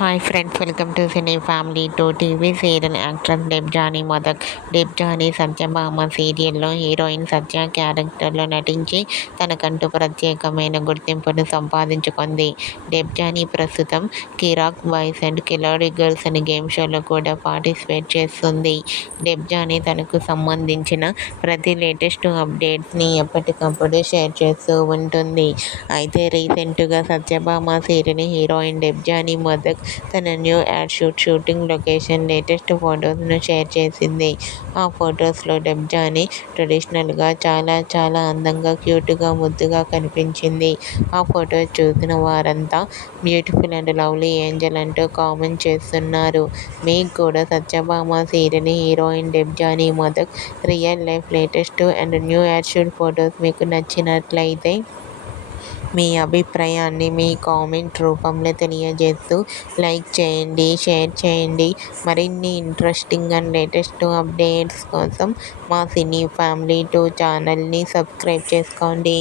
Hi friends, welcome to cine family two. TV serial actress Debjani Modak. Debjani Satyabhama సీరియల్లో heroine సత్య క్యారెక్టర్లో నటించి తనకంటూ ప్రత్యేకమైన గుర్తింపును సంపాదించుకుంది. డెబ్జానీ ప్రస్తుతం కిరాక్ బాయ్స్ అండ్ కిలాడి గర్ల్స్ అనే గేమ్ షోలో కూడా పార్టిసిపేట్ చేస్తుంది. డెబ్జానీ తనకు సంబంధించిన ప్రతి లేటెస్ట్ అప్డేట్స్ని ఎప్పటికప్పుడు షేర్ చేస్తూ ఉంటుంది. అయితే రీసెంట్గా సత్యభామ సీరియల్ హీరోయిన్ డెబ్జానీ మదక్ తన new ad shooting location latest ఫొటోస్ను షేర్ చేసింది. ఆ ఫొటోస్లో డెబ్జానీ ట్రెడిషనల్గా చాలా అందంగా, క్యూట్గా, ముద్దుగా కనిపించింది. ఆ ఫొటోస్ చూసిన వారంతా బ్యూటిఫుల్ అండ్ లవ్లీ ఏంజల్ అంటూ కామెంట్ చేస్తున్నారు. మీకు కూడా Satyabhama serial heroine Debjani Modak real life latest and new ad shoot photos మీకు నచ్చినట్లయితే మీ అభిప్రాయాన్ని మీ కామెంట్ రూపంలో తెలియజేస్తూ లైక్ చేయండి, షేర్ చేయండి. మరిన్ని ఇంట్రెస్టింగ్ అండ్ లేటెస్ట్ అప్డేట్స్ కోసం మా సినీ ఫ్యామిలీ 2 ఛానల్ని సబ్స్క్రైబ్ చేసుకోండి.